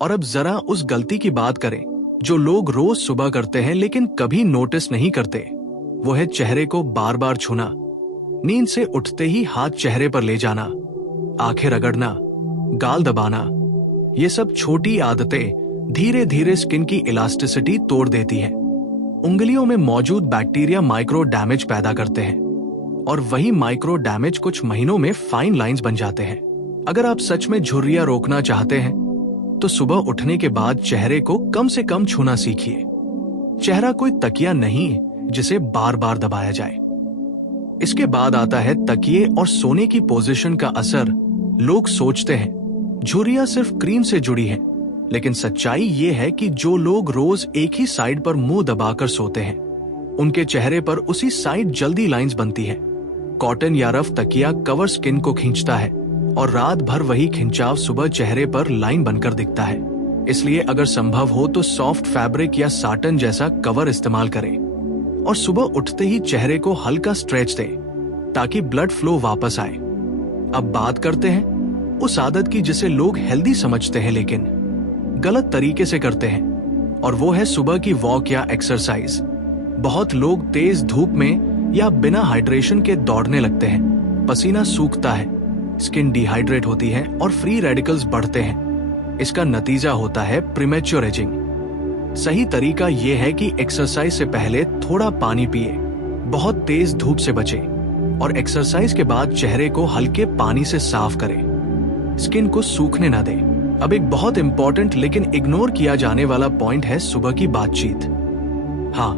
और अब जरा उस गलती की बात करें जो लोग रोज सुबह करते हैं लेकिन कभी नोटिस नहीं करते। वो है चेहरे को बार बार छूना, नींद से उठते ही हाथ चेहरे पर ले जाना, आंखें रगड़ना, गाल दबाना। ये सब छोटी आदतें धीरे धीरे स्किन की इलास्टिसिटी तोड़ देती है। उंगलियों में मौजूद बैक्टीरिया माइक्रो डैमेज पैदा करते हैं और वही माइक्रो डैमेज कुछ महीनों में फाइन लाइंस बन जाते हैं। अगर आप सच में झुर्रियां रोकना चाहते हैं तो सुबह उठने के बाद चेहरे को कम से कम छूना सीखिए। चेहरा कोई तकिया नहीं जिसे बार बार दबाया जाए। इसके बाद आता है तकिए और सोने की पोजीशन का असर। लोग सोचते हैं झुर्रियां सिर्फ क्रीम से जुड़ी हैं, लेकिन सच्चाई ये है कि जो लोग रोज एक ही साइड पर मुंह दबाकर सोते हैं उनके चेहरे पर उसी साइड जल्दी लाइंस बनती है। कॉटन या रफ तकिया कवर स्किन को खींचता है और रात भर वही खिंचाव सुबह चेहरे पर लाइन बनकर दिखता है। इसलिए अगर संभव हो तो सॉफ्ट फैब्रिक या साटन जैसा कवर इस्तेमाल करें और सुबह उठते ही चेहरे को हल्का स्ट्रेच दें ताकि ब्लड फ्लो वापस आए। अब बात करते हैं उस आदत की जिसे लोग हेल्दी समझते हैं लेकिन गलत तरीके से करते हैं, और वो है सुबह की वॉक या एक्सरसाइज। बहुत लोग तेज धूप में या बिना हाइड्रेशन के दौड़ने लगते हैं। पसीना सूखता है, स्किन डिहाइड्रेट होती है और फ्री रेडिकल्स बढ़ते हैं। इसका नतीजा होता है प्रीमेच्योर एजिंग। सही तरीका यह है कि एक्सरसाइज से पहले थोड़ा पानी पिए, बहुत तेज धूप से बचें और एक्सरसाइज के बाद चेहरे को हल्के पानी से साफ करें। स्किन को सूखने ना दें। अब एक बहुत इंपॉर्टेंट लेकिन इग्नोर किया जाने वाला पॉइंट है सुबह की बातचीत। हाँ,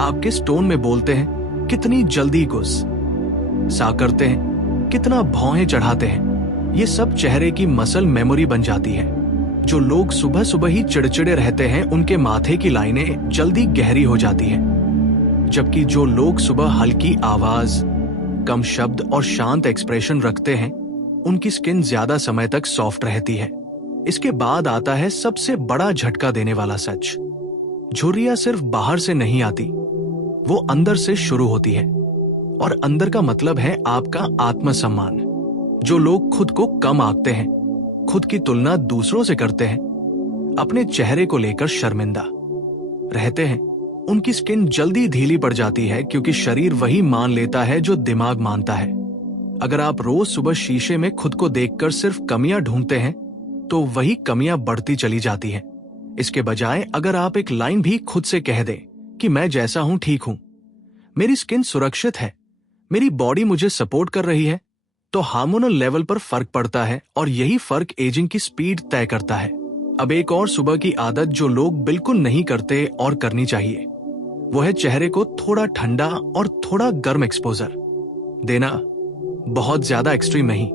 आप किस टोन में बोलते हैं, कितनी जल्दी गुस्सा करते हैं, कितना भौहें चढ़ाते हैं, ये सब चेहरे की मसल मेमोरी बन जाती है। जो लोग सुबह सुबह ही चिड़चिड़े रहते हैं उनके माथे की लाइनें जल्दी गहरी हो जाती हैं, जबकि जो लोग सुबह हल्की आवाज, कम शब्द और शांत एक्सप्रेशन रखते हैं उनकी स्किन ज्यादा समय तक सॉफ्ट रहती है। इसके बाद आता है सबसे बड़ा झटका देने वाला सच। झुर्रियां सिर्फ बाहर से नहीं आती, वो अंदर से शुरू होती है। और अंदर का मतलब है आपका आत्मसम्मान। जो लोग खुद को कम आंकते हैं, खुद की तुलना दूसरों से करते हैं, अपने चेहरे को लेकर शर्मिंदा रहते हैं, उनकी स्किन जल्दी ढीली पड़ जाती है क्योंकि शरीर वही मान लेता है जो दिमाग मानता है। अगर आप रोज सुबह शीशे में खुद को देखकर सिर्फ कमियां ढूंढते हैं तो वही कमियां बढ़ती चली जाती हैं। इसके बजाय अगर आप एक लाइन भी खुद से कह दें कि मैं जैसा हूं ठीक हूं, मेरी स्किन सुरक्षित है, मेरी बॉडी मुझे सपोर्ट कर रही है, तो हार्मोनल लेवल पर फर्क पड़ता है और यही फर्क एजिंग की स्पीड तय करता है। अब एक और सुबह की आदत जो लोग बिल्कुल नहीं करते और करनी चाहिए, वो है चेहरे को थोड़ा ठंडा और थोड़ा गर्म एक्सपोजर देना। बहुत ज्यादा एक्सट्रीम नहीं,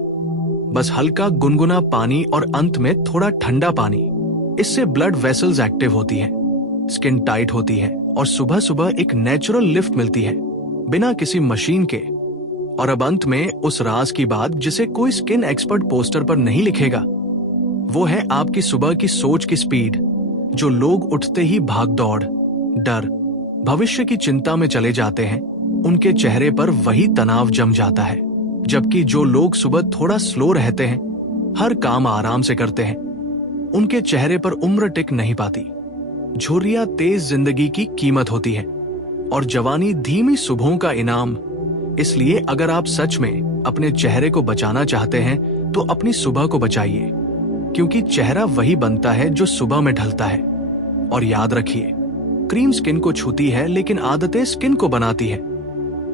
बस हल्का गुनगुना पानी और अंत में थोड़ा ठंडा पानी। इससे ब्लड वेसल्स एक्टिव होती है, स्किन टाइट होती है और सुबह सुबह एक नेचुरल लिफ्ट मिलती है बिना किसी मशीन के। और अब अंत में उस राज की बात जिसे कोई स्किन एक्सपर्ट पोस्टर पर नहीं लिखेगा, वो है आपकी सुबह की सोच की स्पीड। जो लोग उठते ही भाग दौड़, डर, भविष्य की चिंता में चले जाते हैं, उनके चेहरे पर वही तनाव जम जाता है। जबकि जो लोग सुबह थोड़ा स्लो रहते हैं, हर काम आराम से करते हैं, उनके चेहरे पर उम्र टिक नहीं पाती। झुर्रियां तेज जिंदगी की कीमत होती है और जवानी धीमी सुबहों का इनाम। इसलिए अगर आप सच में अपने चेहरे को बचाना चाहते हैं तो अपनी सुबह को बचाइए, क्योंकि चेहरा वही बनता है जो सुबह में ढलता है। और याद रखिए, क्रीम स्किन को छूती है लेकिन आदतें स्किन को बनाती है।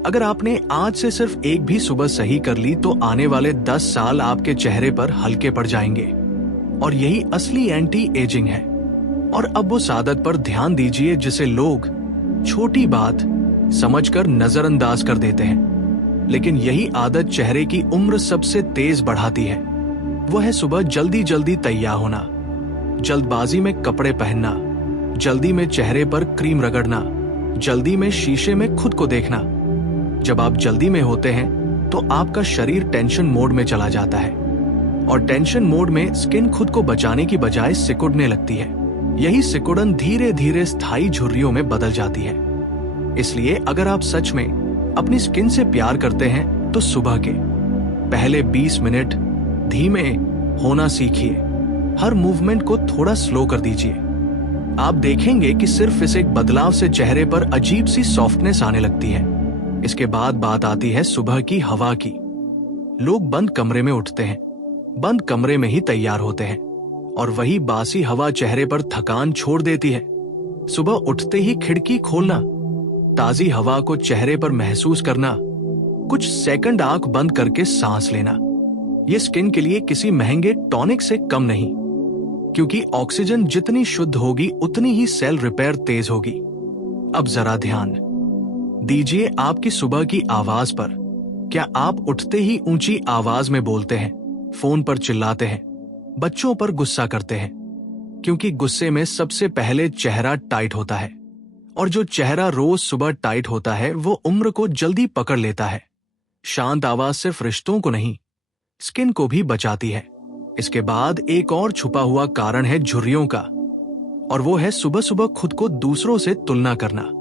अगर आपने आज से सिर्फ एक भी सुबह सही कर ली तो आने वाले 10 साल आपके चेहरे पर हल्के पड़ जाएंगे। और यही असली एंटी एजिंग है। और अब उस आदत पर ध्यान दीजिए जिसे लोग छोटी बात समझकर नजरअंदाज कर देते हैं, लेकिन यही आदत चेहरे की उम्र सबसे तेज बढ़ाती है। वह है सुबह जल्दी जल्दी तैयार होना, जल्दबाजी में कपड़े पहनना, जल्दी में चेहरे पर क्रीम रगड़ना, जल्दी में शीशे में खुद को देखना। जब आप जल्दी में होते हैं तो आपका शरीर टेंशन मोड में चला जाता है और टेंशन मोड में स्किन खुद को बचाने की बजाय सिकुड़ने लगती है। यही सिकुड़न धीरे धीरे स्थायी झुर्रियों में बदल जाती है। इसलिए अगर आप सच में अपनी स्किन से प्यार करते हैं तो सुबह के पहले 20 मिनट धीमे होना सीखिए। हर मूवमेंट को थोड़ा स्लो कर दीजिए। आप देखेंगे कि सिर्फ इस एक बदलाव से चेहरे पर अजीब सी सॉफ्टनेस आने लगती है। इसके बाद बात आती है सुबह की हवा की। लोग बंद कमरे में उठते हैं, बंद कमरे में ही तैयार होते हैं, और वही बासी हवा चेहरे पर थकान छोड़ देती है। सुबह उठते ही खिड़की खोलना, ताजी हवा को चेहरे पर महसूस करना, कुछ सेकंड आंख बंद करके सांस लेना, ये स्किन के लिए किसी महंगे टॉनिक से कम नहीं, क्योंकि ऑक्सीजन जितनी शुद्ध होगी उतनी ही सेल रिपेयर तेज होगी। अब जरा ध्यान दीजिए आपकी सुबह की आवाज पर। क्या आप उठते ही ऊंची आवाज में बोलते हैं, फोन पर चिल्लाते हैं, बच्चों पर गुस्सा करते हैं? क्योंकि गुस्से में सबसे पहले चेहरा टाइट होता है, और जो चेहरा रोज सुबह टाइट होता है वो उम्र को जल्दी पकड़ लेता है। शांत आवाज सिर्फ रिश्तों को नहीं, स्किन को भी बचाती है। इसके बाद एक और छुपा हुआ कारण है झुर्रियों का, और वो है सुबह सुबह खुद को दूसरों से तुलना करना।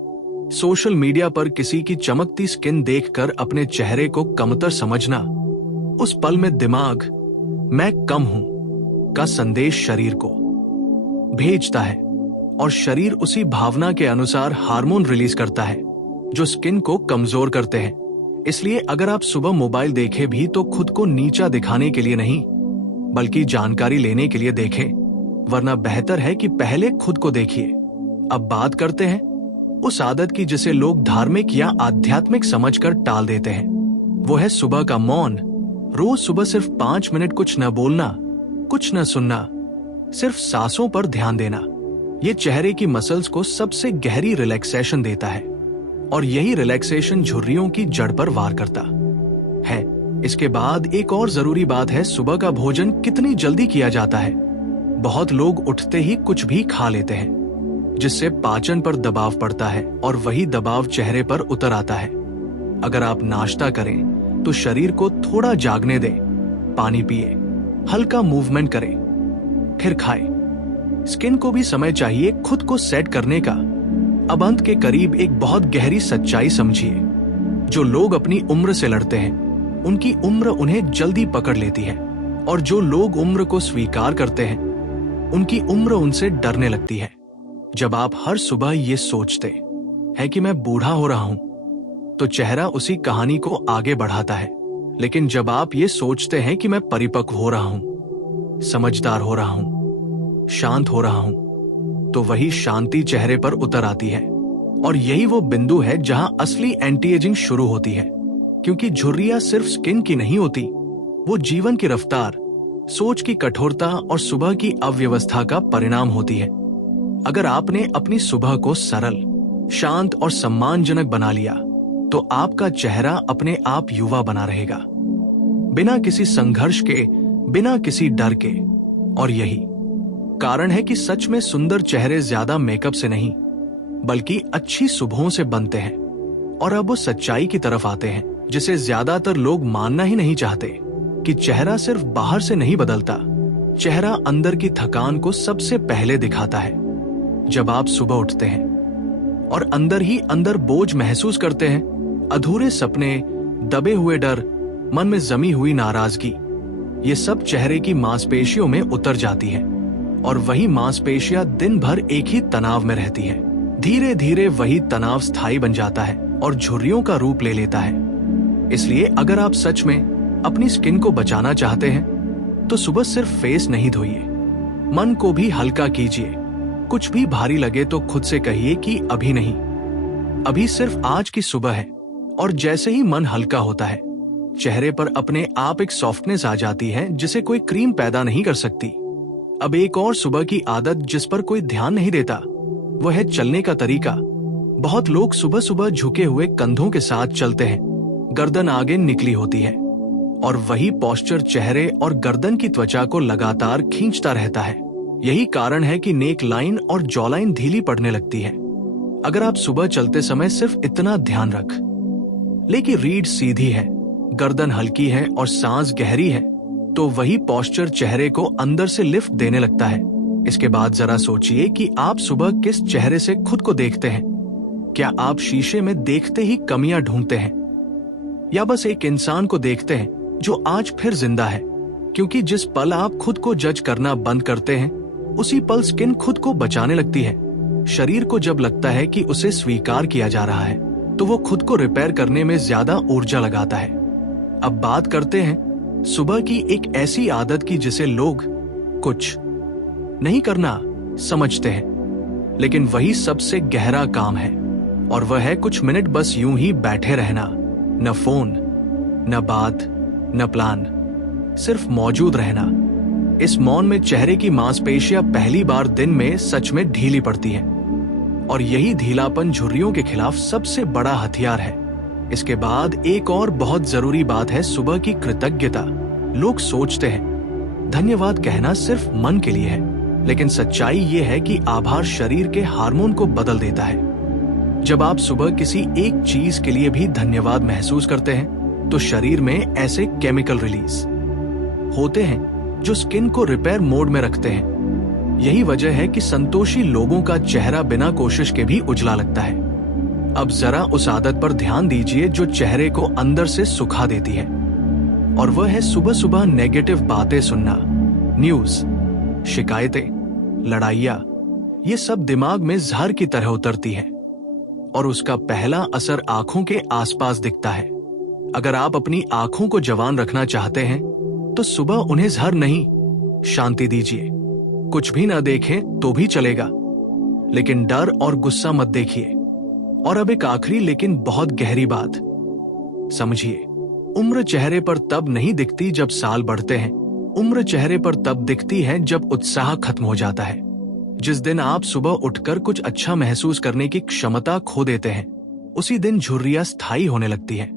सोशल मीडिया पर किसी की चमकती स्किन देखकर अपने चेहरे को कमतर समझना। उस पल में दिमाग मैं कम हूं का संदेश शरीर को भेजता है, और शरीर उसी भावना के अनुसार हार्मोन रिलीज करता है जो स्किन को कमजोर करते हैं। इसलिए अगर आप सुबह मोबाइल देखें भी तो खुद को नीचा दिखाने के लिए नहीं, बल्कि जानकारी लेने के लिए देखें, वरना बेहतर है कि पहले खुद को देखिए। अब बात करते हैं उस आदत की जिसे लोग धार्मिक या आध्यात्मिक समझकर टाल देते हैं। वो है सुबह का मौन। रोज सुबह सिर्फ 5 मिनट कुछ न बोलना, कुछ न सुनना, सिर्फ सांसों पर ध्यान देना। ये चेहरे की मसल्स को सबसे गहरी रिलैक्सेशन देता है, और यही रिलैक्सेशन झुर्रियों की जड़ पर वार करता है। इसके बाद एक और जरूरी बात है, सुबह का भोजन कितनी जल्दी किया जाता है। बहुत लोग उठते ही कुछ भी खा लेते हैं, जिससे पाचन पर दबाव पड़ता है, और वही दबाव चेहरे पर उतर आता है। अगर आप नाश्ता करें तो शरीर को थोड़ा जागने दें, पानी पिए, हल्का मूवमेंट करें, फिर खाएं। स्किन को भी समय चाहिए खुद को सेट करने का। अब अंत के करीब एक बहुत गहरी सच्चाई समझिए। जो लोग अपनी उम्र से लड़ते हैं उनकी उम्र उन्हें जल्दी पकड़ लेती है, और जो लोग उम्र को स्वीकार करते हैं उनकी उम्र उनसे डरने लगती है। जब आप हर सुबह ये सोचते हैं कि मैं बूढ़ा हो रहा हूं, तो चेहरा उसी कहानी को आगे बढ़ाता है। लेकिन जब आप ये सोचते हैं कि मैं परिपक्व हो रहा हूं, समझदार हो रहा हूं, शांत हो रहा हूं, तो वही शांति चेहरे पर उतर आती है। और यही वो बिंदु है जहां असली एंटी एजिंग शुरू होती है। क्योंकि झुर्रियां सिर्फ स्किन की नहीं होती, वो जीवन की रफ्तार, सोच की कठोरता और सुबह की अव्यवस्था का परिणाम होती है। अगर आपने अपनी सुबह को सरल, शांत और सम्मानजनक बना लिया, तो आपका चेहरा अपने आप युवा बना रहेगा, बिना किसी संघर्ष के, बिना किसी डर के। और यही कारण है कि सच में सुंदर चेहरे ज्यादा मेकअप से नहीं, बल्कि अच्छी सुबहों से बनते हैं। और अब वो सच्चाई की तरफ आते हैं जिसे ज्यादातर लोग मानना ही नहीं चाहते, कि चेहरा सिर्फ बाहर से नहीं बदलता, चेहरा अंदर की थकान को सबसे पहले दिखाता है। जब आप सुबह उठते हैं और अंदर ही अंदर बोझ महसूस करते हैं, अधूरे सपने, दबे हुए डर, मन में जमी हुई नाराजगी, ये सब चेहरे की मांसपेशियों में उतर जाती है, और वही मांसपेशियां दिन भर एक ही तनाव में रहती है। धीरे धीरे वही तनाव स्थायी बन जाता है और झुर्रियों का रूप ले लेता है। इसलिए अगर आप सच में अपनी स्किन को बचाना चाहते हैं, तो सुबह सिर्फ फेस नहीं धोइए, मन को भी हल्का कीजिए। कुछ भी भारी लगे तो खुद से कहिए कि अभी नहीं, अभी सिर्फ आज की सुबह है। और जैसे ही मन हल्का होता है, चेहरे पर अपने आप एक सॉफ्टनेस आ जाती है जिसे कोई क्रीम पैदा नहीं कर सकती। अब एक और सुबह की आदत जिस पर कोई ध्यान नहीं देता, वह है चलने का तरीका। बहुत लोग सुबह सुबह झुके हुए कंधों के साथ चलते हैं, गर्दन आगे निकली होती है, और वही पोस्चर चेहरे और गर्दन की त्वचा को लगातार खींचता रहता है। यही कारण है कि नेक लाइन और जॉलाइन ढीली पड़ने लगती है। अगर आप सुबह चलते समय सिर्फ इतना ध्यान रख ले कि रीढ़ सीधी है, गर्दन हल्की है और सांस गहरी है, तो वही पोस्चर चेहरे को अंदर से लिफ्ट देने लगता है। इसके बाद जरा सोचिए कि आप सुबह किस चेहरे से खुद को देखते हैं। क्या आप शीशे में देखते ही कमियां ढूंढते हैं, या बस एक इंसान को देखते हैं जो आज फिर जिंदा है? क्योंकि जिस पल आप खुद को जज करना बंद करते हैं, उसी पल स्किन खुद को बचाने लगती है। शरीर को जब लगता है कि उसे स्वीकार किया जा रहा है, तो वो खुद को रिपेयर करने में ज्यादा ऊर्जा लगाता है। अब बात करते हैं सुबह की एक ऐसी आदत की जिसे लोग कुछ नहीं करना समझते हैं, लेकिन वही सबसे गहरा काम है, और वह है कुछ मिनट बस यूं ही बैठे रहना। न फोन, न बात, न प्लान, सिर्फ मौजूद रहना। इस मौन में चेहरे की मांसपेशियां पहली बार दिन में सच में ढीली पड़ती हैं, और यही ढीलापन झुर्रियों के खिलाफ सबसे बड़ा हथियार है। इसके बाद एक और बहुत जरूरी बात है सुबह की कृतज्ञता। लोग सोचते हैं धन्यवाद कहना सिर्फ मन के लिए है, लेकिन सच्चाई ये है कि आभार शरीर के हार्मोन को बदल देता है। जब आप सुबह किसी एक चीज के लिए भी धन्यवाद महसूस करते हैं, तो शरीर में ऐसे केमिकल रिलीज होते हैं जो स्किन को रिपेयर मोड में रखते हैं। यही वजह है कि संतोषी लोगों का चेहरा बिना कोशिश के भी उजला लगता है। अब जरा उस आदत पर ध्यान दीजिए जो चेहरे को अंदर से सुखा देती है, और वह है सुबह सुबह नेगेटिव बातें सुनना। न्यूज, शिकायतें, लड़ाइयां, ये सब दिमाग में जहर की तरह उतरती है, और उसका पहला असर आंखों के आसपास दिखता है। अगर आप अपनी आंखों को जवान रखना चाहते हैं, तो सुबह उन्हें जहर नहीं, शांति दीजिए। कुछ भी ना देखें तो भी चलेगा, लेकिन डर और गुस्सा मत देखिए। और अब एक आखिरी लेकिन बहुत गहरी बात समझिए, उम्र चेहरे पर तब नहीं दिखती जब साल बढ़ते हैं। उम्र चेहरे पर तब दिखती है जब उत्साह खत्म हो जाता है। जिस दिन आप सुबह उठकर कुछ अच्छा महसूस करने की क्षमता खो देते हैं, उसी दिन झुर्रियां स्थायी होने लगती है।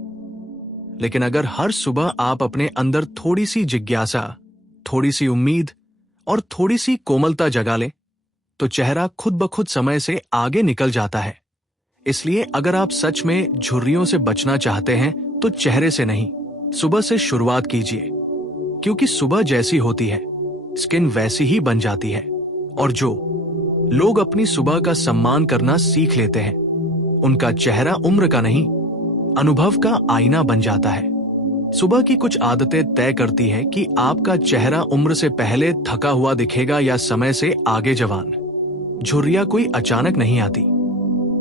लेकिन अगर हर सुबह आप अपने अंदर थोड़ी सी जिज्ञासा, थोड़ी सी उम्मीद और थोड़ी सी कोमलता जगा लें, तो चेहरा खुद ब खुद समय से आगे निकल जाता है। इसलिए अगर आप सच में झुर्रियों से बचना चाहते हैं, तो चेहरे से नहीं, सुबह से शुरुआत कीजिए। क्योंकि सुबह जैसी होती है, स्किन वैसी ही बन जाती है। और जो लोग अपनी सुबह का सम्मान करना सीख लेते हैं, उनका चेहरा उम्र का नहीं, अनुभव का आईना बन जाता है। सुबह की कुछ आदतें तय करती हैं कि आपका चेहरा उम्र से पहले थका हुआ दिखेगा या समय से आगे जवान। झुर्रियां कोई अचानक नहीं आती,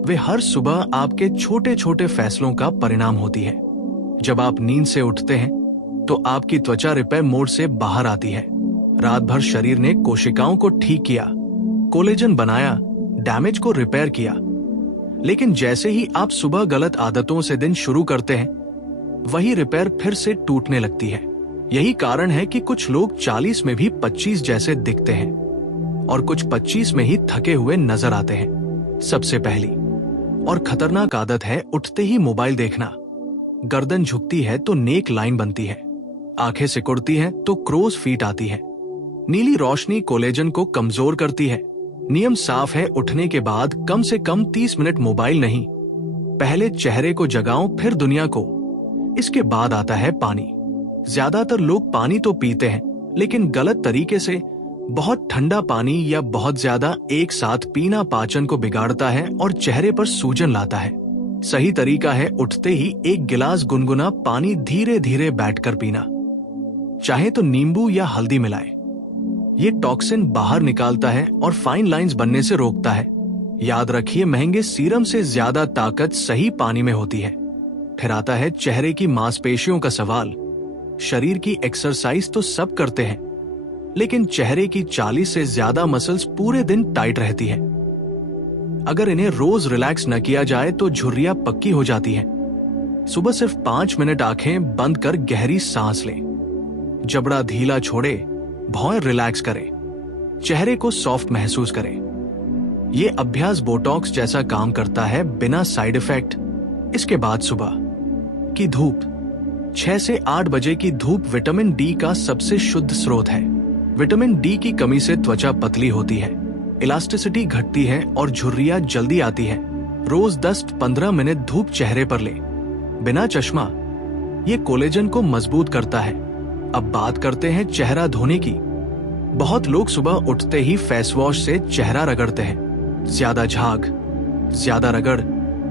वे हर सुबह आपके छोटे छोटे फैसलों का परिणाम होती है। जब आप नींद से उठते हैं, तो आपकी त्वचा रिपेयर मोड से बाहर आती है। रात भर शरीर ने कोशिकाओं को ठीक किया, कोलेजन बनाया, डैमेज को रिपेयर किया। लेकिन जैसे ही आप सुबह गलत आदतों से दिन शुरू करते हैं, वही रिपेयर फिर से टूटने लगती है। यही कारण है कि कुछ लोग 40 में भी 25 जैसे दिखते हैं, और कुछ 25 में ही थके हुए नजर आते हैं। सबसे पहली और खतरनाक आदत है उठते ही मोबाइल देखना। गर्दन झुकती है तो नेक लाइन बनती है, आंखें सिकुड़ती हैं तो क्रोज फीट आती है। नीली रोशनी कोलेजन को कमजोर करती है। नियम साफ है, उठने के बाद कम से कम 30 मिनट मोबाइल नहीं। पहले चेहरे को जगाओ, फिर दुनिया को। इसके बाद आता है पानी। ज्यादातर लोग पानी तो पीते हैं, लेकिन गलत तरीके से। बहुत ठंडा पानी या बहुत ज्यादा एक साथ पीना पाचन को बिगाड़ता है और चेहरे पर सूजन लाता है। सही तरीका है उठते ही एक गिलास गुनगुना पानी धीरे धीरे बैठकर पीना, चाहे तो नींबू या हल्दी मिलाए। ये टॉक्सिन बाहर निकालता है और फाइन लाइंस बनने से रोकता है। याद रखिए, महंगे सीरम से ज्यादा ताकत सही पानी में होती है। फिर आता है चेहरे की मांसपेशियों का सवाल। शरीर की एक्सरसाइज तो सब करते हैं, लेकिन चेहरे की 40 से ज्यादा मसल्स पूरे दिन टाइट रहती है। अगर इन्हें रोज रिलैक्स न किया जाए तो झुर्रियां पक्की हो जाती हैं। सुबह सिर्फ 5 मिनट आंखें बंद कर गहरी सांस लें, जबड़ा ढीला छोड़े, भौं रिलैक्स करें, चेहरे को सॉफ्ट महसूस करें। यह अभ्यास बोटॉक्स जैसा काम करता है, बिना साइड इफेक्ट। इसके बाद सुबह की धूप, 6 से 8 बजे की धूप विटामिन डी का सबसे शुद्ध स्रोत है। विटामिन डी की कमी से त्वचा पतली होती है, इलास्टिसिटी घटती है और झुर्रियां जल्दी आती है। रोज 10-15 मिनट धूप चेहरे पर ले, बिना चश्मा। ये कोलेजन को मजबूत करता है। अब बात करते हैं चेहरा धोने की। बहुत लोग सुबह उठते ही फेस वॉश से चेहरा रगड़ते हैं। ज्यादा झाग, ज्यादा रगड़,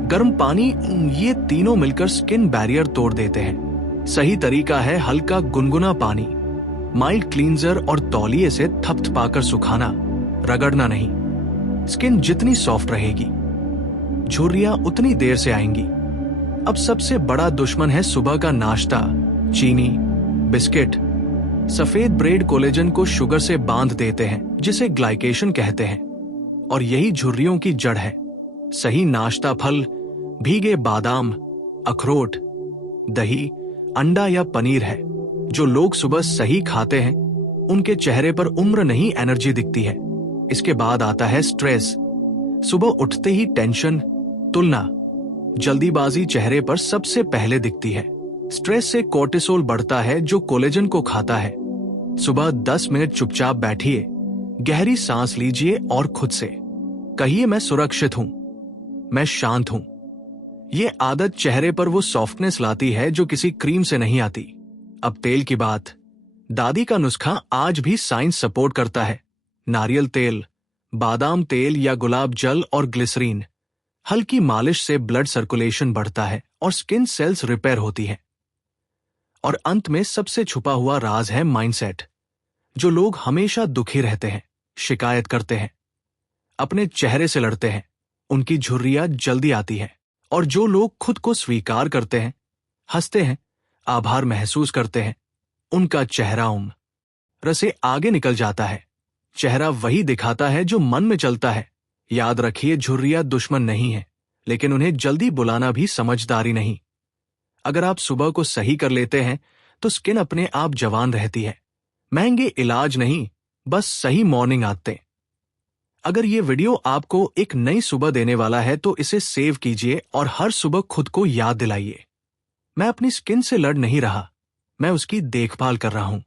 गर्म पानी, ये तीनों मिलकर स्किन बैरियर तोड़ देते हैं। सही तरीका है हल्का गुनगुना पानी, माइल्ड क्लींजर और तौलिए से थपथपाकर सुखाना, रगड़ना नहीं। स्किन जितनी सॉफ्ट रहेगी, झुर्रियां उतनी देर से आएंगी। अब सबसे बड़ा दुश्मन है सुबह का नाश्ता, चीनी, बिस्किट। सफेद ब्रेड कोलेजन को शुगर से बांध देते हैं, जिसे ग्लाइकेशन कहते हैं, और यही झुर्रियों की जड़ है। सही नाश्ता फल, भीगे बादाम, अखरोट, दही, अंडा या पनीर है। जो लोग सुबह सही खाते हैं उनके चेहरे पर उम्र नहीं एनर्जी दिखती है। इसके बाद आता है स्ट्रेस। सुबह उठते ही टेंशन, तुलना, जल्दीबाजी चेहरे पर सबसे पहले दिखती है। स्ट्रेस से कोर्टिसोल बढ़ता है जो कोलेजन को खाता है। सुबह 10 मिनट चुपचाप बैठिए, गहरी सांस लीजिए और खुद से कहिए, मैं सुरक्षित हूं, मैं शांत हूं। ये आदत चेहरे पर वो सॉफ्टनेस लाती है जो किसी क्रीम से नहीं आती। अब तेल की बात। दादी का नुस्खा आज भी साइंस सपोर्ट करता है। नारियल तेल, बादाम तेल या गुलाब जल और ग्लिसरीन। हल्की मालिश से ब्लड सर्कुलेशन बढ़ता है और स्किन सेल्स रिपेयर होती है। और अंत में सबसे छुपा हुआ राज है माइंडसेट। जो लोग हमेशा दुखी रहते हैं, शिकायत करते हैं, अपने चेहरे से लड़ते हैं, उनकी झुर्रियां जल्दी आती है। और जो लोग खुद को स्वीकार करते हैं, हंसते हैं, आभार महसूस करते हैं, उनका चेहरा उम्र से आगे निकल जाता है। चेहरा वही दिखाता है जो मन में चलता है। याद रखिए, झुर्रियां दुश्मन नहीं है, लेकिन उन्हें जल्दी बुलाना भी समझदारी नहीं। अगर आप सुबह को सही कर लेते हैं तो स्किन अपने आप जवान रहती है। महंगे इलाज नहीं, बस सही मॉर्निंग आदतें। अगर ये वीडियो आपको एक नई सुबह देने वाला है तो इसे सेव कीजिए और हर सुबह खुद को याद दिलाइए, मैं अपनी स्किन से लड़ नहीं रहा, मैं उसकी देखभाल कर रहा हूं।